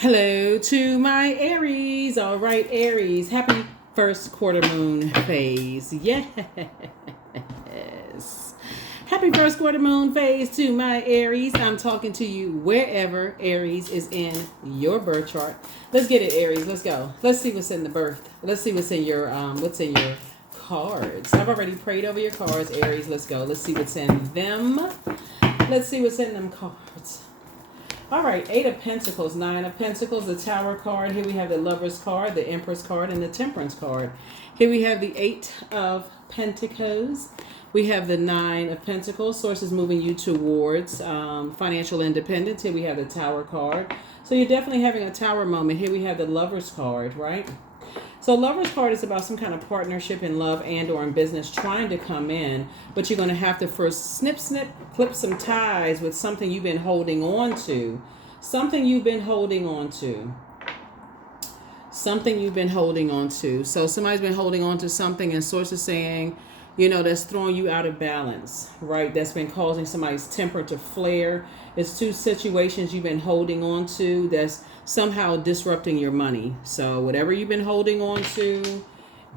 Hello to my Aries. All right, Aries. Happy first quarter moon phase. Yes. Happy first quarter moon phase to my Aries. I'm talking to you wherever Aries is in your birth chart. Let's get it, Aries. Let's go. Let's see what's in the birth. Let's see what's in your cards. I've already prayed over your cards, Aries. Let's go. Let's see what's in them. Let's see what's in them cards. All right, Eight of Pentacles, Nine of Pentacles, the Tower card. Here we have the Lover's card, the Empress card, and the Temperance card. Here we have the Eight of Pentacles. We have the Nine of Pentacles. Source is moving you towards financial independence. Here we have the Tower card. So you're definitely having a Tower moment. Here we have the Lover's card, right? So Lover's card is about some kind of partnership in love and or in business trying to come in, but you're going to have to first snip, clip some ties with something you've been holding on to. Something you've been holding on to. Something you've been holding on to. So somebody's been holding on to something and source is saying, that's throwing you out of balance, right? That's been causing somebody's temper to flare. It's two situations you've been holding on to that's somehow disrupting your money. So whatever you've been holding on to,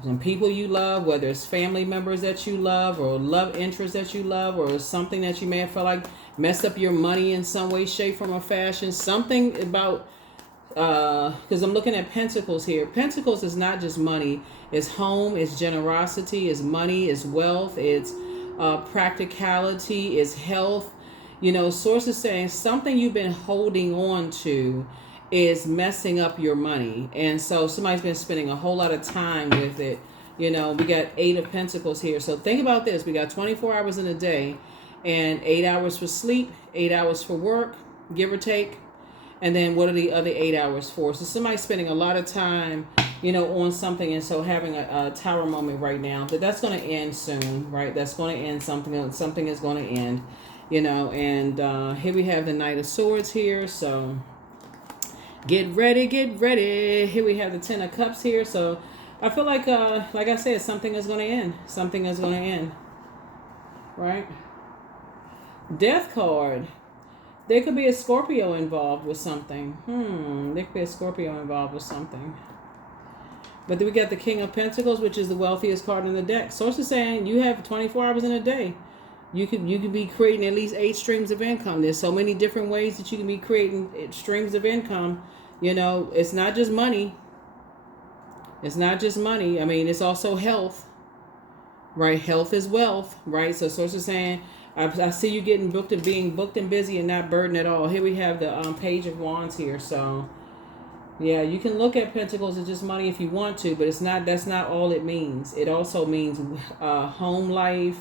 some people you love, whether it's family members that you love or love interests that you love or something that you may have felt like messed up your money in some way, shape, form, or fashion. Something about, because I'm looking at Pentacles here. Pentacles is not just money. It's home, it's generosity, it's money, it's wealth, it's practicality, it's health. Source is saying something you've been holding on to is messing up your money. And so somebody's been spending a whole lot of time with it. We got Eight of Pentacles here. So think about this. We got 24 hours in a day and 8 hours for sleep, 8 hours for work, give or take. And then what are the other 8 hours for? So somebody's spending a lot of time, on something. And so having a Tower moment right now. But that's going to end soon, right? That's going to end something. Something is going to end, And here we have the Knight of Swords here. So get ready, get ready. Here we have the Ten of Cups here. So I feel like I said, something is going to end. Something is going to end. Right? Death card. There could be a Scorpio involved with something. There could be a Scorpio involved with something. But then we got the King of Pentacles, which is the wealthiest card in the deck. Source is saying you have 24 hours in a day. You could be creating at least 8 streams of income. There's so many different ways that you can be creating streams of income. It's not just money. It's not just money. I mean, it's also health. Right? Health is wealth. Right? So source is saying, I see you getting booked and being booked and busy and not burdened at all. Here we have the Page of Wands here. So, yeah, you can look at Pentacles as just money if you want to, but that's not all it means. It also means home life.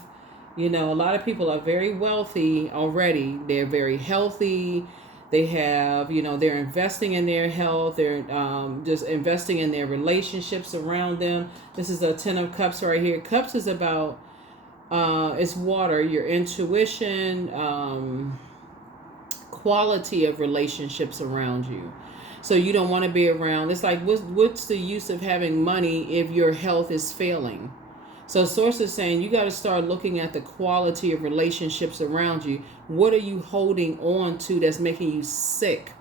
A lot of people are very wealthy already. They're very healthy. They have, they're investing in their health. They're just investing in their relationships around them. This is a Ten of Cups right here. Cups is about... it's water, your intuition, quality of relationships around you. So you don't want to be around. It's like, what's the use of having money if your health is failing? So source is saying you got to start looking at the quality of relationships around you. What are you holding on to that's making you sick?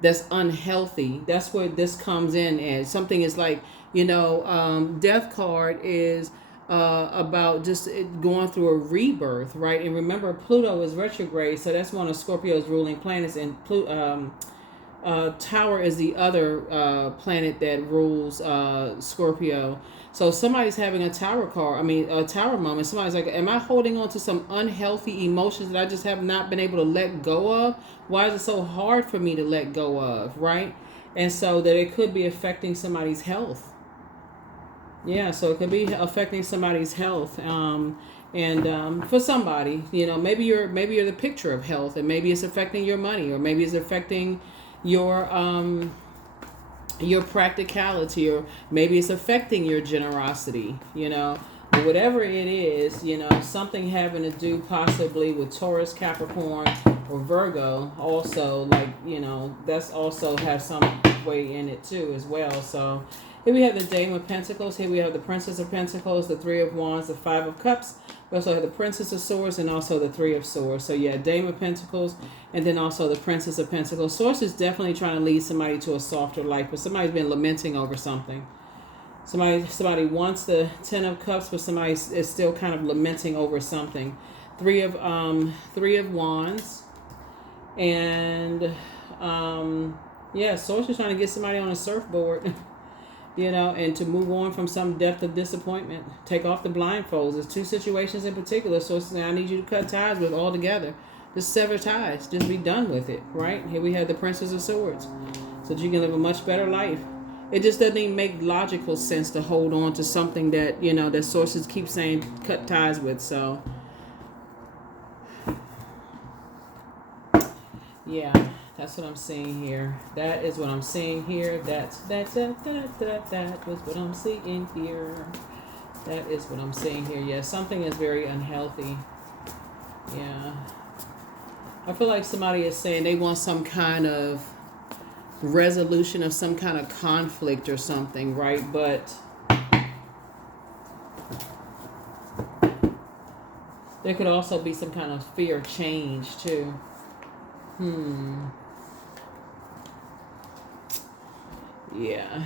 That's unhealthy. That's where this comes in as. Something is like, death card is... about just going through a rebirth, right? And remember, Pluto is retrograde, so that's one of Scorpio's ruling planets, and Tower is the other planet that rules Scorpio. So somebody's having a Tower a Tower moment. Somebody's like, am I holding on to some unhealthy emotions that I just have not been able to let go of? Why is it so hard for me to let go of, right? And so that it could be affecting somebody's health. Yeah, so it could be affecting somebody's health, and for somebody, maybe you're the picture of health, and maybe it's affecting your money, or maybe it's affecting your practicality, or maybe it's affecting your generosity, But whatever it is, something having to do possibly with Taurus, Capricorn, or Virgo. Also, that's also have some way in it too as well. So. Here we have the Dame of Pentacles. Here we have the Princess of Pentacles, the Three of Wands, the Five of Cups, We also have the Princess of Swords and also the Three of Swords. So yeah, Dame of Pentacles and then also the Princess of Pentacles. Source is definitely trying to lead somebody to a softer life, but somebody's been lamenting over something. Somebody wants the Ten of Cups, but somebody is still kind of lamenting over something. Three of Wands, and yeah, Source is trying to get somebody on a surfboard. You know, and to move on from some depth of disappointment. Take off the blindfolds. There's two situations in particular. So it's saying, I need you to cut ties with altogether. Just sever ties. Just be done with it, right? Here we have the Princess of Swords. So that you can live a much better life. It just doesn't even make logical sense to hold on to something that, you know, that sources keep saying cut ties with. So, yeah. That's what I'm seeing here. That is what I'm seeing here. That was what I'm seeing here. That is what I'm seeing here. Yeah, something is very unhealthy. Yeah. I feel like somebody is saying they want some kind of resolution of some kind of conflict or something, right? But there could also be some kind of fear of change too. Yeah.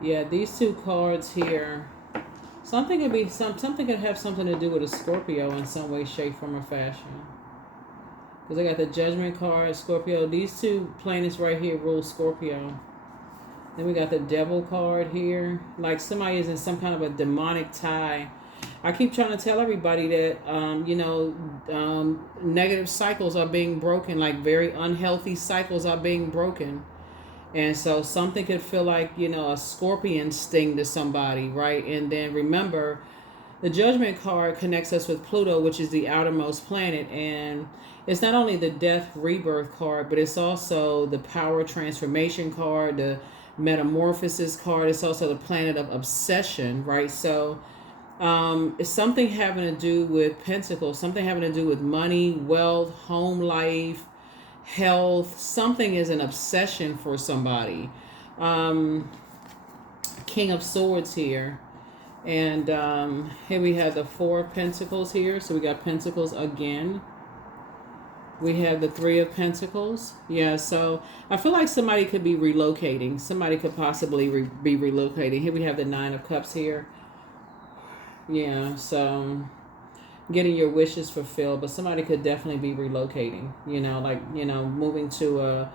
Yeah, these two cards here. Something could have something to do with a Scorpio in some way, shape, form, or fashion. Because I got the Judgment card, Scorpio. These two planets right here rule Scorpio. Then we got the Devil card here. Like somebody is in some kind of a demonic tie. I keep trying to tell everybody that, negative cycles are being broken, like very unhealthy cycles are being broken. And so something could feel like, a scorpion sting to somebody, right? And then remember, the Judgment card connects us with Pluto, which is the outermost planet. And it's not only the death rebirth card, but it's also the power transformation card, the metamorphosis card. It's also the planet of obsession, right? So it's something having to do with Pentacles, something having to do with money, wealth, home life, health. Something is an obsession for somebody. King of Swords here. And here we have the Four of Pentacles here. So we got Pentacles again. We have the Three of Pentacles. Yeah, so I feel like somebody could be relocating. Somebody could possibly be relocating. Here we have the Nine of Cups here. Yeah, so getting your wishes fulfilled, but somebody could definitely be relocating, moving to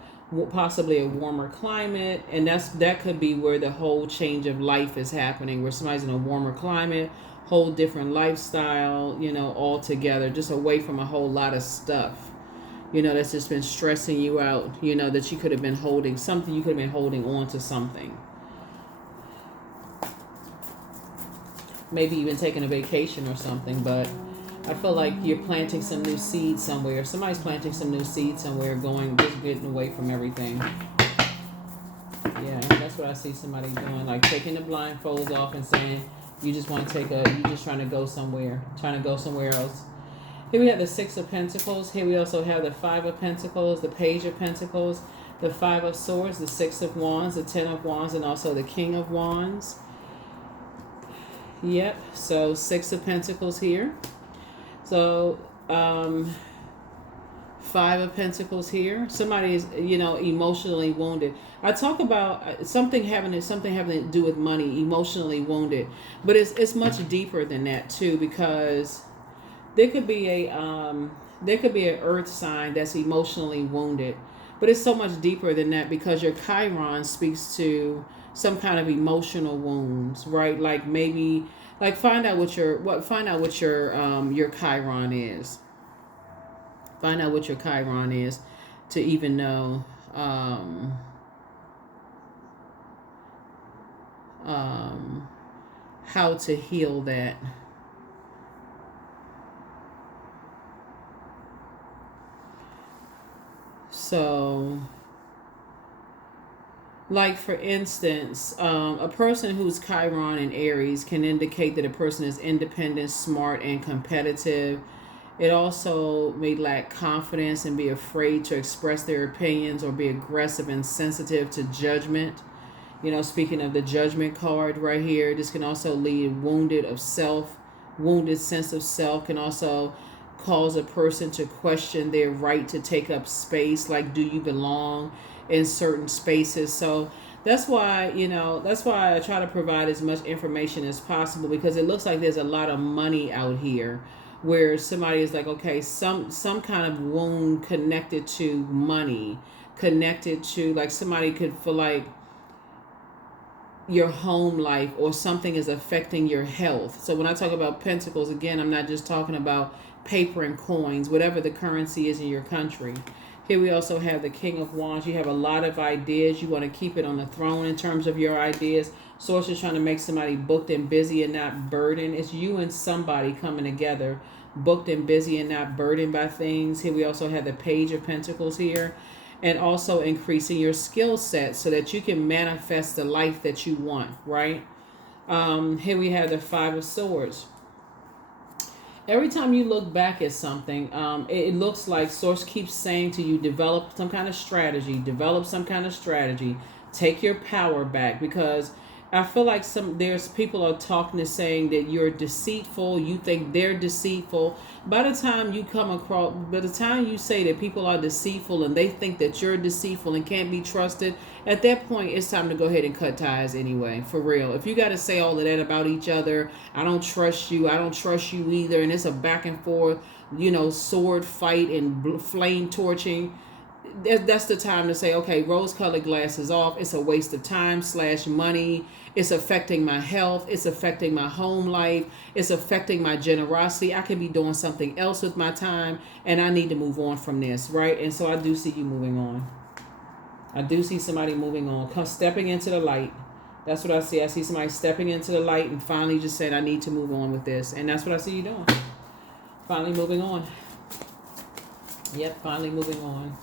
possibly a warmer climate. And that could be where the whole change of life is happening, where somebody's in a warmer climate, whole different lifestyle, all together, just away from a whole lot of stuff, that's just been stressing you out, that you could have been holding something, you could have been holding on to something. Maybe even taking a vacation or something, but I feel like you're planting some new seeds somewhere. Somebody's planting some new seeds somewhere, just getting away from everything. Yeah, that's what I see somebody doing, like taking the blindfolds off and saying, you just want to you're just trying to go somewhere else. Here we have the Six of Pentacles. Here we also have the Five of Pentacles, the Page of Pentacles, the Five of Swords, the Six of Wands, the Ten of Wands, and also the King of Wands. Yep, so Six of Pentacles here. So, Five of Pentacles here. Somebody is, emotionally wounded. I talk about something having to do with money, emotionally wounded, but it's much deeper than that too, because there could be an earth sign that's emotionally wounded, but it's so much deeper than that, because your Chiron speaks to some kind of emotional wounds, right? Like maybe, find out what your Chiron is. Find out what your Chiron is to even know how to heal that. So, like for instance, a person who's Chiron in Aries can indicate that a person is independent, smart, and competitive. It also may lack confidence and be afraid to express their opinions, or be aggressive and sensitive to judgment. You know, speaking of the Judgment card right here, this can also lead wounded sense of self, can also cause a person to question their right to take up space. Like, do you belong in certain spaces? So that's why I try to provide as much information as possible, because it looks like there's a lot of money out here where somebody is like, okay, some kind of wound connected to money, connected to, like, somebody could feel like your home life or something is affecting your health. So when I talk about pentacles, again, I'm not just talking about paper and coins, whatever the currency is in your country. Here we also have the King of Wands. You have a lot of ideas. You want to keep it on the throne in terms of your ideas. Source is trying to make somebody booked and busy and not burdened. It's you and somebody coming together, booked and busy and not burdened by things. Here we also have the Page of Pentacles here. And also increasing your skill set so that you can manifest the life that you want, right? Here we have the Five of Swords. Every time you look back at something, it looks like Source keeps saying to you, develop some kind of strategy, take your power back, because I feel like there's people are talking and saying that you're deceitful, you think they're deceitful. By the time you say that people are deceitful and they think that you're deceitful and can't be trusted, at that point it's time to go ahead and cut ties anyway, for real. If you got to say all of that about each other, I don't trust you either, and it's a back and forth, sword fight and flame torching, that's the time to say, okay, rose-colored glasses off. It's a waste of time / money. It's affecting my health. It's affecting my home life. It's affecting my generosity. I could be doing something else with my time, and I need to move on from this, right? And so I do see you moving on. I do see somebody moving on, stepping into the light. That's what I see. I see somebody stepping into the light and finally just saying, I need to move on with this. And that's what I see you doing. Finally moving on. Yep, finally moving on.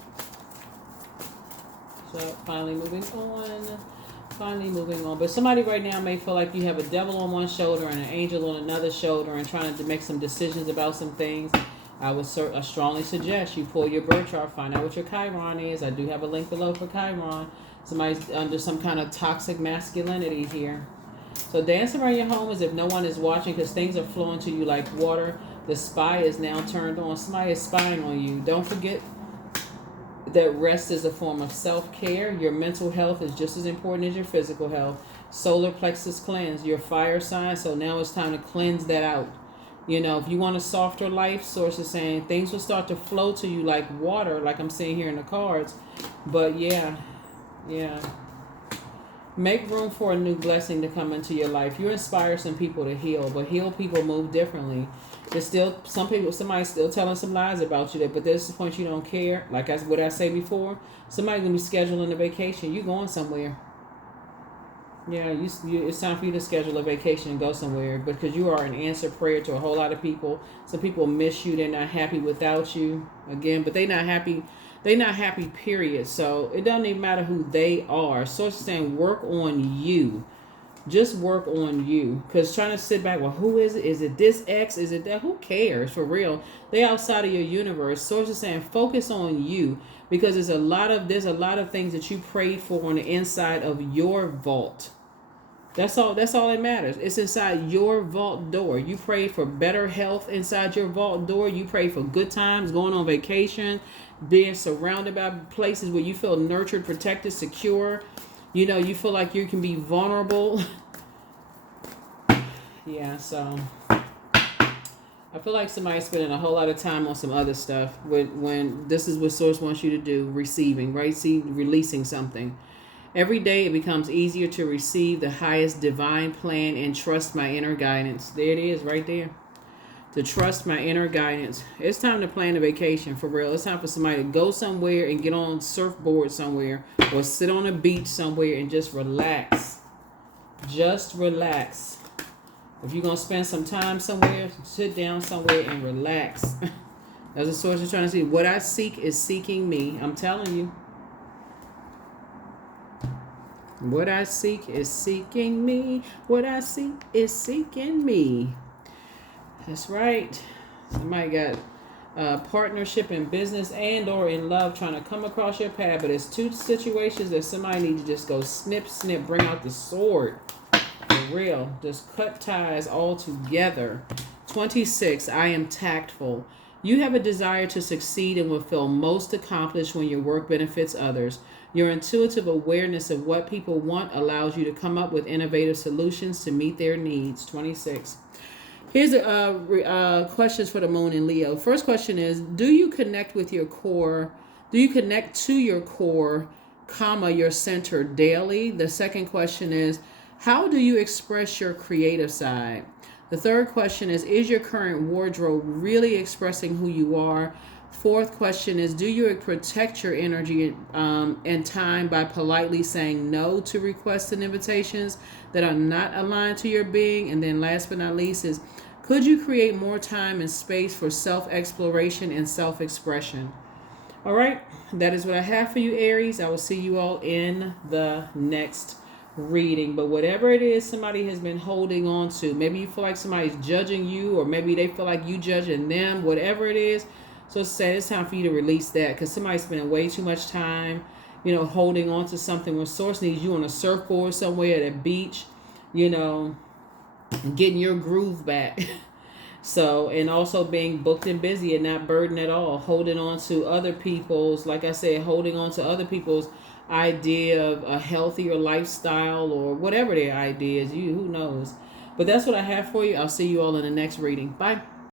So finally moving on. But somebody right now may feel like you have a devil on one shoulder and an angel on another shoulder and trying to make some decisions about some things. I strongly suggest you pull your birth chart, find out what your Chiron is. I do have a link below for Chiron. Somebody's under some kind of toxic masculinity here. So dance around your home as if no one is watching, because things are flowing to you like water. The spy is now turned on. Somebody is spying on you. Don't forget that rest is a form of self-care. Your mental health is just as important as your physical health. Solar plexus cleanse, your fire sign, so now it's time to cleanse that out. If you want a softer life, Source is saying things will start to flow to you like water, like I'm seeing here in the cards. But yeah. Make room for a new blessing to come into your life. You inspire some people to heal, but heal people move differently. There's still somebody's still telling some lies about you, but there's the point you don't care. Like what I say before, somebody's gonna be scheduling a vacation. You going somewhere? Yeah, it's time for you to schedule a vacation and go somewhere, because you are an answered prayer to a whole lot of people. Some people miss you. They're not happy without you again, but they're not happy. They're not happy, period. So it doesn't even matter who they are. So it's saying work on you. Just work on you. Because trying to sit back, well, who is it? Is it this X? Is it that? Who cares? For real. They outside of your universe. So it's just saying focus on you. Because there's a lot of things that you prayed for on the inside of your vault. That's all that matters. It's inside your vault door. You prayed for better health inside your vault door. You prayed for good times, going on vacation, being surrounded by places where you feel nurtured, protected, secure. You feel like you can be vulnerable. Yeah, so I feel like somebody's spending a whole lot of time on some other stuff when this is what Source wants you to do, receiving, right? See, releasing something. Every day it becomes easier to receive the highest divine plan and trust my inner guidance. There it is, right there. To trust my inner guidance. It's time to plan a vacation, for real. It's time for somebody to go somewhere and get on surfboard somewhere or sit on a beach somewhere and just relax. Just relax. If you're going to spend some time somewhere, sit down somewhere and relax. That's the Source is trying to see. What I seek is seeking me. I'm telling you. What I seek is seeking me. What I seek is seeking me. That's right. Somebody got partnership in business and or in love trying to come across your path. But it's two situations that somebody needs to just go snip, snip, bring out the sword. For real. Just cut ties all together. 26, I am tactful. You have a desire to succeed and will feel most accomplished when your work benefits others. Your intuitive awareness of what people want allows you to come up with innovative solutions to meet their needs. 26. Here's questions for the moon in Leo. First question is, do you connect with your core? Do you connect to your core, comma, your center daily? The second question is, how do you express your creative side? The third question is your current wardrobe really expressing who you are? Fourth question is, do you protect your energy and time by politely saying no to requests and invitations that are not aligned to your being? And then last but not least is, could you create more time and space for self-exploration and self-expression? All right, that is what I have for you, Aries. I will see you all in the next reading. But whatever it is somebody has been holding on to, maybe you feel like somebody's judging you, or maybe they feel like you judging them, whatever it is. So say it's time for you to release that, because somebody's spending way too much time, holding on to something when source needs you on a surfboard somewhere at a beach, getting your groove back. So, and also being booked and busy and not burdened at all, holding on to other people's, like I said, holding on to other people's idea of a healthier lifestyle or whatever their idea is. Who knows? But that's what I have for you. I'll see you all in the next reading. Bye.